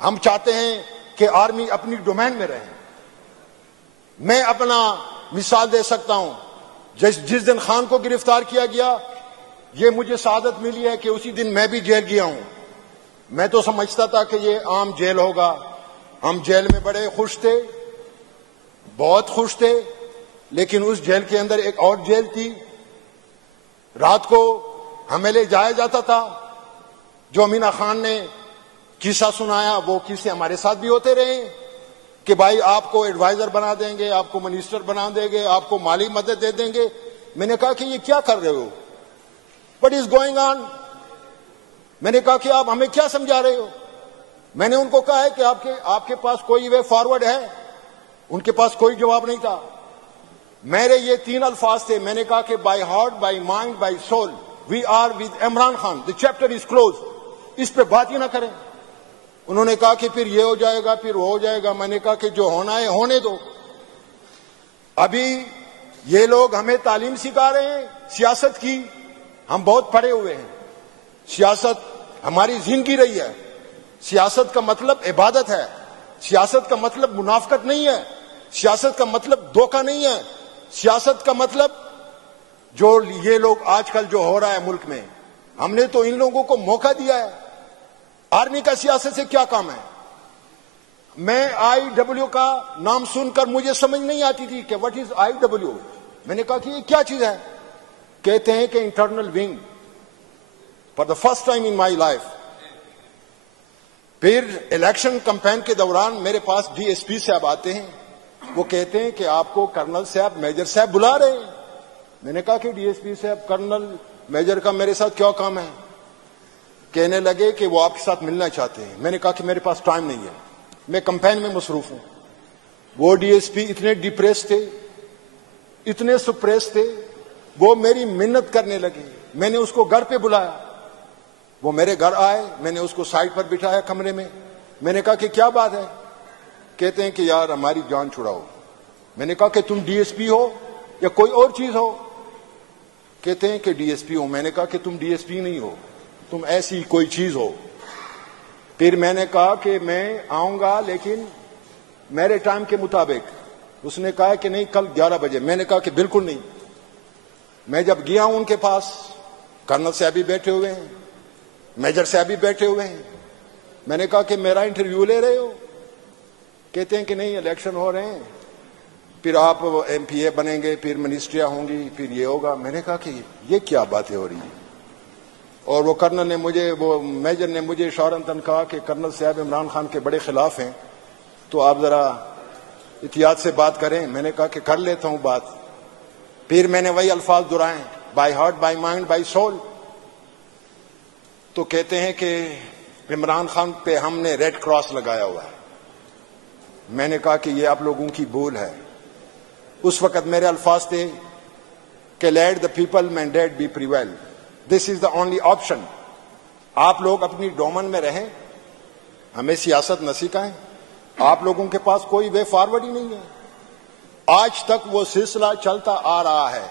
ہم چاہتے ہیں کہ آرمی اپنی ڈومین میں رہے. میں اپنا مثال دے سکتا ہوں. جس دن خان کو گرفتار کیا گیا، یہ مجھے سعادت ملی ہے کہ اسی دن میں بھی جیل گیا ہوں. میں تو سمجھتا تھا کہ یہ عام جیل ہوگا. ہم جیل میں بڑے خوش تھے، بہت خوش تھے، لیکن اس جیل کے اندر ایک اور جیل تھی. رات کو ہمیں لے جایا جاتا تھا. جو امینا خان نے قصہ سنایا وہ قصے ہمارے ساتھ بھی ہوتے رہے کہ بھائی آپ کو ایڈوائزر بنا دیں گے، آپ کو منسٹر بنا دیں گے، آپ کو مالی مدد دے دیں گے. میں نے کہا کہ یہ کیا کر رہے ہو؟ What is going on؟ میں نے کہا کہ آپ ہمیں کیا سمجھا رہے ہو؟ میں نے ان کو کہا ہے کہ آپ کے پاس کوئی وے فارورڈ ہے؟ ان کے پاس کوئی جواب نہیں تھا. میرے یہ 3 الفاظ تھے. میں نے کہا کہ by heart, by mind, by soul we are with Imran Khan. The chapter is closed. اس پہ بات ہی نہ کریں. انہوں نے کہا کہ پھر یہ ہو جائے گا، پھر وہ ہو جائے گا. میں نے کہا کہ جو ہونا ہے ہونے دو. ابھی یہ لوگ ہمیں تعلیم سکھا رہے ہیں سیاست کی. ہم بہت پڑھے ہوئے ہیں. سیاست ہماری زندگی رہی ہے. سیاست کا مطلب عبادت ہے. سیاست کا مطلب منافقت نہیں ہے. سیاست کا مطلب دھوکہ نہیں ہے. سیاست کا مطلب جو یہ لوگ آج کل جو ہو رہا ہے ملک میں، ہم نے تو ان لوگوں کو موقع دیا ہے. آرمی کا سیاست سے کیا کام ہے؟ میں آئی ڈبلیو کا نام سن کر مجھے سمجھ نہیں آتی تھی کہ وٹ از آئی ڈبلیو. میں نے کہا کہ یہ کیا چیز ہے؟ کہتے ہیں کہ internal wing. For the first time in my life. پھر الیکشن کمپین کے دوران میرے پاس ڈی ایس پی صاحب آتے ہیں. وہ کہتے ہیں کہ آپ کو کرنل صاحب، میجر صاحب بلا رہے ہیں. میں نے کہا کہ ڈی ایس پی صاحب، کرنل میجر کا میرے ساتھ کیا کام ہے؟ کہنے لگے کہ وہ آپ کے ساتھ ملنا چاہتے ہیں. میں نے کہا کہ میرے پاس ٹائم نہیں ہے، میں کمپین میں مصروف ہوں. وہ ڈی ایس پی اتنے ڈپریس تھے، اتنے سپریس تھے، وہ میری منت کرنے لگے. میں نے اس کو گھر پہ بلایا. وہ میرے گھر آئے. میں نے اس کو سائڈ پر بٹھایا کمرے میں. میں نے کہا کہ کیا بات ہے؟ کہتے ہیں کہ یار ہماری جان چھڑاؤ. میں نے کہا کہ تم ڈی ایس پی ہو یا کوئی اور چیز ہو؟ کہتے ہیں کہ ڈی ایس پی ہو. میں نے کہا کہ تم ڈی ایس پی نہیں ہو، تم ایسی کوئی چیز ہو. پھر میں نے کہا کہ میں آؤں گا لیکن میرے ٹائم کے مطابق. اس نے کہا کہ نہیں، کل 11 بجے. میں نے کہا کہ بالکل نہیں. میں جب گیا ہوں ان کے پاس، کرنل صاحب بھی بیٹھے ہوئے ہیں، میجر صاحب بھی بیٹھے ہوئے ہیں. میں نے کہا کہ میرا انٹرویو لے رہے ہو؟ کہتے ہیں کہ نہیں، الیکشن ہو رہے ہیں، پھر آپ ایم پی اے بنیں گے، پھر منسٹریاں ہوں گی، پھر یہ ہوگا. میں نے کہا کہ یہ کیا باتیں ہو رہی ہیں؟ اور وہ کرنل نے مجھے، وہ میجر نے مجھے اشارتاً کہا کہ کرنل صاحب عمران خان کے بڑے خلاف ہیں، تو آپ ذرا احتیاط سے بات کریں. میں نے کہا کہ کر لیتا ہوں بات. پھر میں نے وہی الفاظ دہرائے، by heart, by mind, by soul. تو کہتے ہیں کہ عمران خان پہ ہم نے ریڈ کراس لگایا ہوا ہے. میں نے کہا کہ یہ آپ لوگوں کی بھول ہے. اس وقت میرے الفاظ تھے کہ let the people mandate be prevail. This is the only option. آپ لوگ اپنی ڈومن میں رہیں، ہمیں سیاست نہ سکھائیں. آپ لوگوں کے پاس کوئی وے فارورڈ ہی نہیں ہے. آج تک وہ سلسلہ چلتا آ رہا ہے.